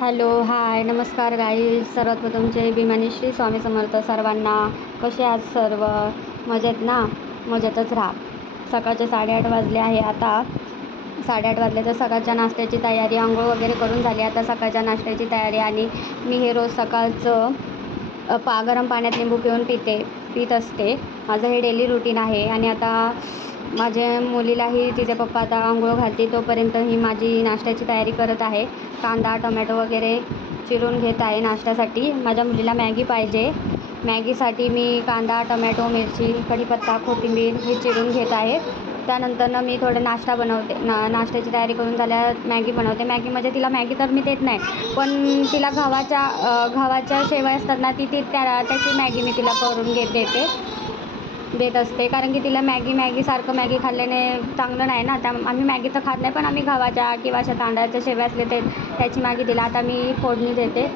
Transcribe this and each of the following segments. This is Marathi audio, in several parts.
हॅलो, हाय, नमस्कार गाईज. सर्वात प्रथम जय भीमानी, श्री स्वामी समर्थ सर्वांना. कसे आहात सर्व? मजेत ना? मजेतच राहा. सकाळचे 8:30 वाजले आहे. आता 8:30 वाजले तर सकाळच्या नाश्त्याची तयारी, आंघोळ वगैरे करून झाली. आता सकाळच्या नाश्त्याची तयारी. आणि मी हे रोज सकाळचं गरम पाण्यात लिंबू पिळून पीत असते. माझं हे डेली रुटीन आहे. आणि आता माझ्या मुलीलाही तिचे पप्पा आता आंघोळ घालते, तोपर्यंत ही माझी नाश्त्याची तयारी करत आहे. कांदा टोमॅटो वगैरे चिरून घेत आहे नाश्त्यासाठी. माझ्या मुलीला मॅगी पाहिजे. मॅगीसाठी मी कांदा टोमॅटो मिरची कढीपत्ता कोथिंबीर हे चिरून घेत आहे. त्यानंतर मी थोडं नाश्ता बनवते. नाश्त्याची तयारी करून झाल्यावर मॅगी बनवते. मॅगी म्हणजे तिला मॅगी तर मी देत नाही, पण तिला गव्हाच्या शेवया असतात ना, त्याची मॅगी मी तिला करून देत असते. कारण की तिला मॅगीसारखं मॅगी खाल्ल्याने चांगलं नाही ना. आम्ही मॅगी तर खात नाही, पण आम्ही गव्हाच्या किंवा अशा तांदळाच्या शेवया असले त्याची मॅगी दिला. आता मी फोडणी देते.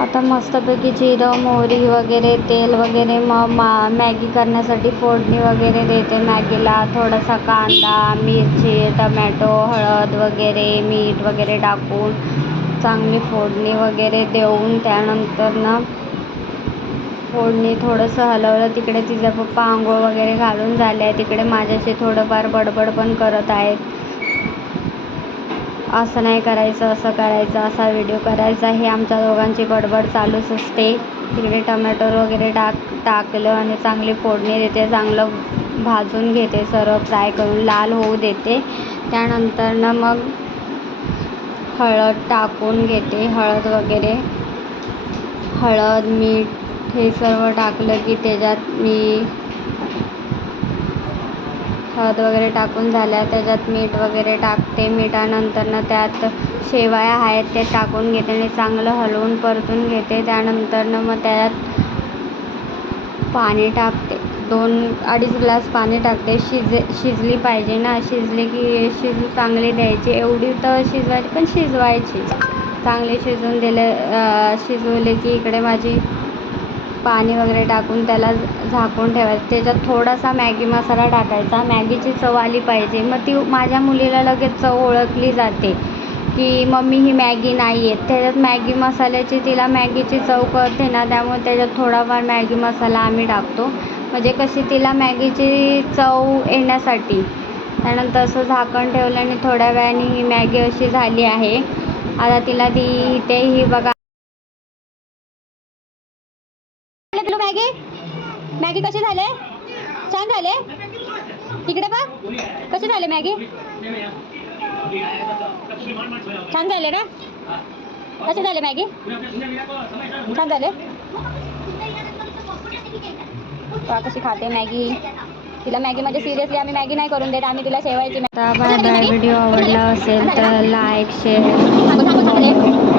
आता मस्तपैकी जिरं मोहरी वगैरे तेल वगैरे मॅगी करण्यासाठी फोडणी वगैरे देते. मॅगीला थोडासा कांदा मिरची टमॅटो हळद वगैरे मीठ वगैरे टाकून चांगली फोडणी वगैरे देऊन त्यानंतर फोडणी थोडंसं हलवलं. तिकडे तिचा पप्पा आंघोळ वगैरे घालून झाले आहे. तिकडे माझ्याशी थोडंफार बडबड पण करत आहेत. असं नाही करायचं, असं करायचं, असा व्हिडिओ करायचा, हे आमच्या दोघांची बडबड चालूच असते. तिकडे टमॅटो वगैरे टाकलं आणि चांगली फोडणी देते. चांगलं भाजून घेते, सर्व फ्राय करून लाल होऊ देते. त्यानंतर मग हळद टाकून घेते. हळद मीठ हे सर्व टाकलं की त्याच्यात मी हळद वगैरे टाकून झाल्या त्याच्यात मीठ वगैरे टाकते. मिठानंतर त्यात शेवया आहेत ते टाकून घेते आणि चांगलं हलवून परतून घेते. त्यानंतर मग त्यात पाणी टाकते. 2-2.5 ग्लास पाणी टाकते. शिजली पाहिजे ना. शिजू चांगली द्यायची. एवढी तर शिजवायची, पण शिजवायची चांगली. शिजवले की इकडे माझी पाणी वगैरे टाकून त्याला झाकून ठेवायचं. त्याच्यात थोडासा मॅगी मसाला टाकायचा. मॅगीची चव आली पाहिजे. मग ती माझ्या मुलीला लगेच चव ओळखली जाते की मम्मी ही मॅगी नाही आहे. त्याच्यात मॅगी मसाल्याची तिला मॅगीची चव कळते ना, त्यामुळे त्याच्यात थोडाफार मॅगी मसाला आम्ही टाकतो, म्हणजे कशी तिला मॅगीची चव येण्यासाठी. त्यानंतर असं झाकण ठेवलं आणि थोड्या वेळाने ही मॅगी अशी झाली आहे. आता तिला ही बघा. मॅगी कशी झाले? छान झाले. इकडे बघ कशी झाले मॅगी. छान झाले ना. कसे झाले मॅगी? छान झाले. कशी खाते मॅगी. तिला मॅगी म्हणजे सिरियसली आम्ही मॅगी नाही करून देत, आम्ही तिला शेवायची. व्हिडिओ आवडला असेल तर लाईक शेअर